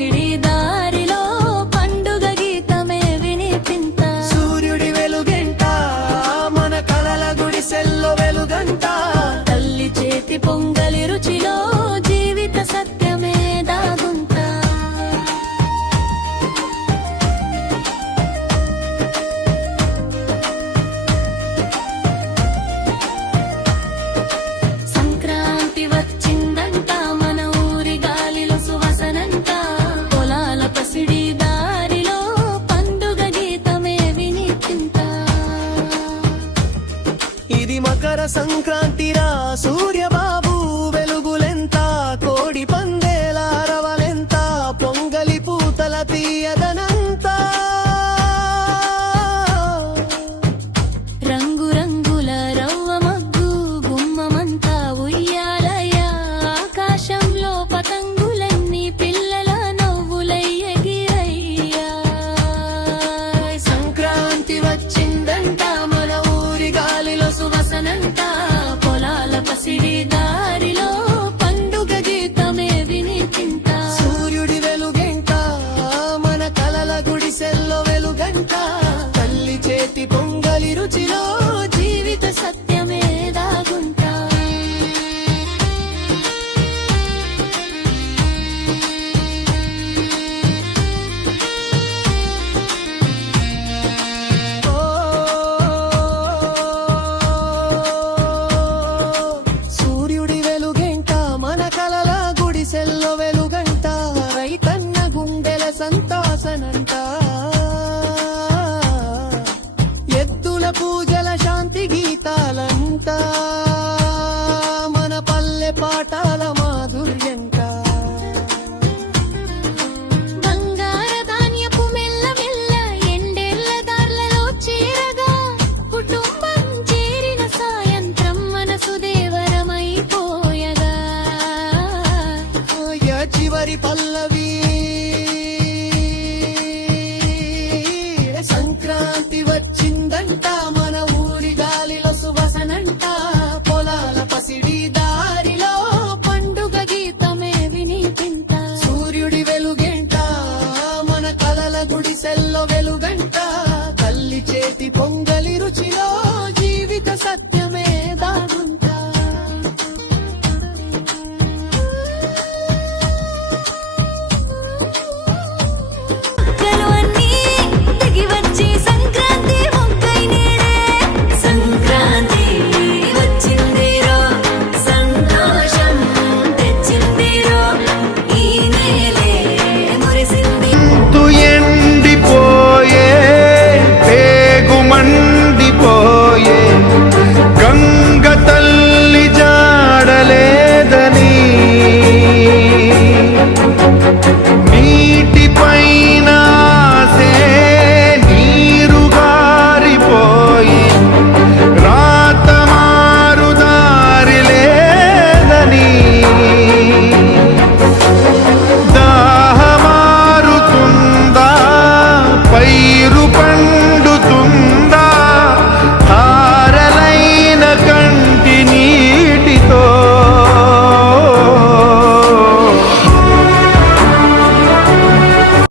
పసిడి దారిలో పండుగ గీతమే వినిపింత సూర్యుడి వెలుగెంట మన కలల గుడిసెల్లో వెలుగంట తల్లి చేతి పొంగలి రుచిలో జీవిత సత్యమే దాగుంట సంక్రాంతి వచ్చిందంట మన ఊరి గాలిలో సువాసనంట పొలాల పసిడి దారిలో పండుగ గీతమే వినిపింత ఇది మకర సంక్రాంతిరా సూర్యబాబు వెలుగులెంత కోడి పందేల అరవలెంత పొంగలి పూతల తీయదనంతా రంగు రంగుల రవ్వ మగ్గు గుమ్మమంతా ఉయ్యాలయ్య ఆకాశంలో పతంగులన్నీ పిల్లల నవ్వులై ఎగిరయ్యా సంక్రాంతి వచ్చిందంట మన ఊరి గాలిలో సువాసనంట పొలాల పసిడి దారిలో పండుగ గీతమే వినిపింత సూర్యుడి వెలుగెంట మన కలల గుడిసెల్లో వెలుగంట తల్లి చేతి పొంగలి రుచిలో జీవిత సత్యమే దాగుంటా ఓ, సూర్యుడి వెలుగెంట మన కలల గుడిసెల్లో వెలుగంట రైతన్న గుండెల సంతాసనంట ఎద్దుల పూజల శాంతి గీతాలంట మన పల్లె పాటాల మాధుర్యంట బంగార ధాన్యపు మెల్ల మెల్ల ఎండేళ్ల దార్లలో చేరగా కుటుంబం చేరిన సాయంత్రం మనసు దేవరమైపోయగా చివరి పల్లవి సంక్రాంతి వచ్చిందంట మన ఊరి గాలిలో సువాసనంట పొలాల పసిడి దారిలో పండుగ గీతమే వినిపింత సూర్యుడి వెలుగెంట మన కలల గుడిసెల్లో వెలుగంట